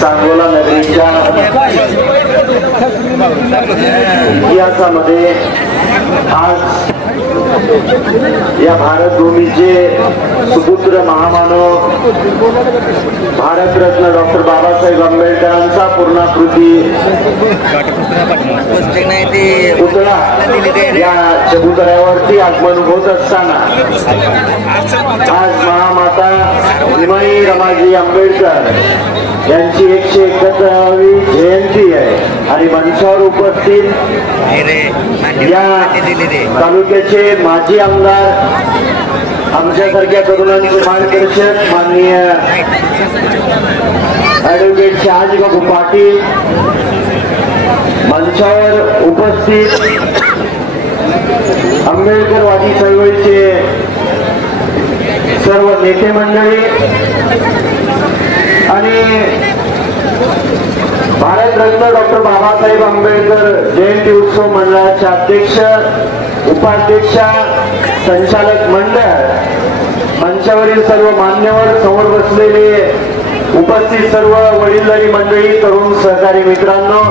सांगोला नगरीच्या इतिहासामध्ये आज या भारत भूमीचे सुपुत्र महामानव भारतरत्न डॉक्टर बाबासाहेब आंबेडकरांचा पूर्णाकृती पुतळा या चबुतऱ्यावरती आगमन होत असताना आज महामाता भीमाई रमाजी आंबेडकर यांची 171वी जयंती आहे आणि मंचावर उपस्थित या तालुक्याचे माजी आमदार आमच्यासारख्या तरुणांचे मार्गदर्शक माननीय ॲडव्होकेट शहाजीबाबू पाटील, मंचावर उपस्थित आंबेडकरवादी चळवळीचे सर्व नेते मंडळी आणि भारतरत्न डॉक्टर बाबासाहेब आंबेडकर जयंती उत्सव मंडळाचे अध्यक्ष, उपाध्यक्ष, संचालक मंडळ, मंचावरील सर्व मान्यवर, समोर बसलेले उपस्थित सर्व वडीलधारी मंडळी, तरुण सहकारी मित्रांनो,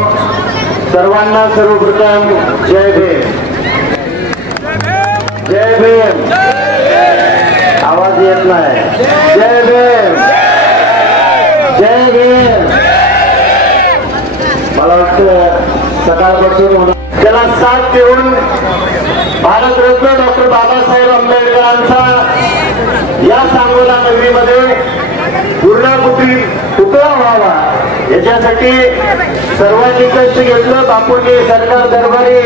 सर्वांना सर्वप्रथम जय भीम. जय भीम. आवाज येत नाही. जय भीम. जय भीम. मला वाटतं सकाळपासून त्याला साथ देऊन भारतरत्न डॉक्टर बाबासाहेब आंबेडकरांचा या सांगोला नगरीमध्ये पूर्णाकृती पुतळा व्हावा याच्यासाठी सर्वांनी कष्ट घेतलं. बापूंनी सरकार दरबारी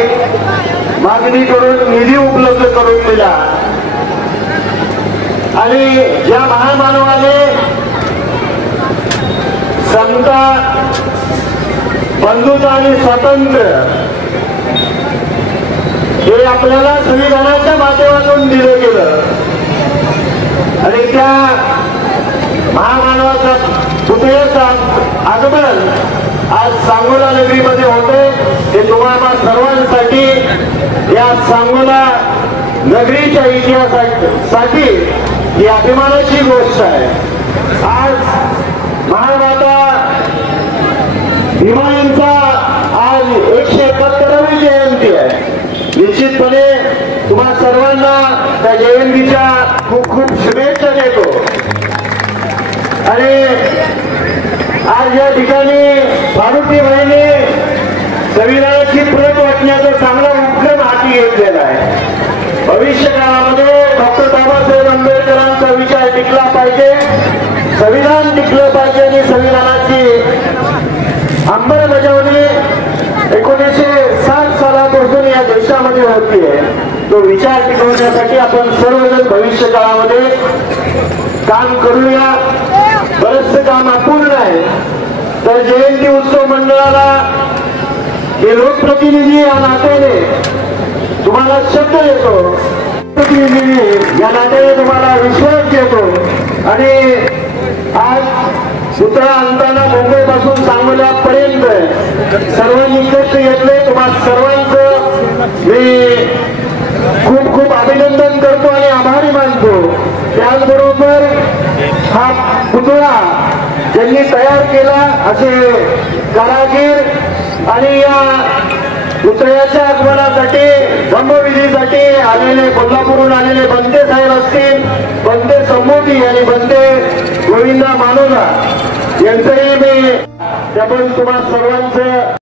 मागणी करून निधी उपलब्ध करून दिला आणि ज्या महामानवाने समता, बंधुता आणि स्वातंत्र्य हे आपल्याला संविधानाच्या माध्यमातून दिलं गेलं आणि त्या महामानवाचा पुतळ्याचा आगमन आज सांगोला नगरीमध्ये होते. हे तुम्हाला सर्वांसाठी या सांगोला नगरीच्या इतिहासासाठी ही अभिमानाची गोष्ट आहे. आज महामाता भीमाईंचा आज 171वी जयंती आहे. निश्चितपणे तुम्हा सर्वांना त्या जयंतीच्या खूप खूप शुभेच्छा देतो आणि आज या ठिकाणी भानुकीबाईंनी संविधानाची प्रत वाटण्याचा चांगला उपक्रम हाती घेतलेला आहे. भविष्य काळामध्ये डॉक्टर बाबासाहेब आंबेडकरांचा विचार टिकला पाहिजे, संविधान टिकलं पाहिजे आणि संविधानाची अंमलबजावणी 1960 सालापासून या देशामध्ये होतीये. तो विचार टिकवण्यासाठी आपण सर्वजण भविष्य काळामध्ये काम करूया. बरंचसं काम अपूर्ण आहे. तर जयंती उत्सव मंडळाला हे लोकप्रतिनिधी या नात्याने तुम्हाला शब्द देतो, प्रतिनिधी या नात्याने तुम्हाला विश्वास देतो आणि आज पुतळा आणताना मुंबई पासून सांगोल्यापर्यंत सर्वांनी कष्ट घेतले. तुम्हाला सर्वांचं मी खूप खूप अभिनंदन करतो आणि आभारी मानतो. त्याचबरोबर हा पुतळा ज्यांनी तयार केला असे कारागीर आणि या पुतळ्याच्या आगमनासाठी धम्मविधीसाठी आलेले कोल्हापूरहून आलेले बंते साहेब असतील, बंते समोटी आणि बंते गोविंदा मानोदा यांचंही मी त्याबद्दल तुम्हाला सर्वांचं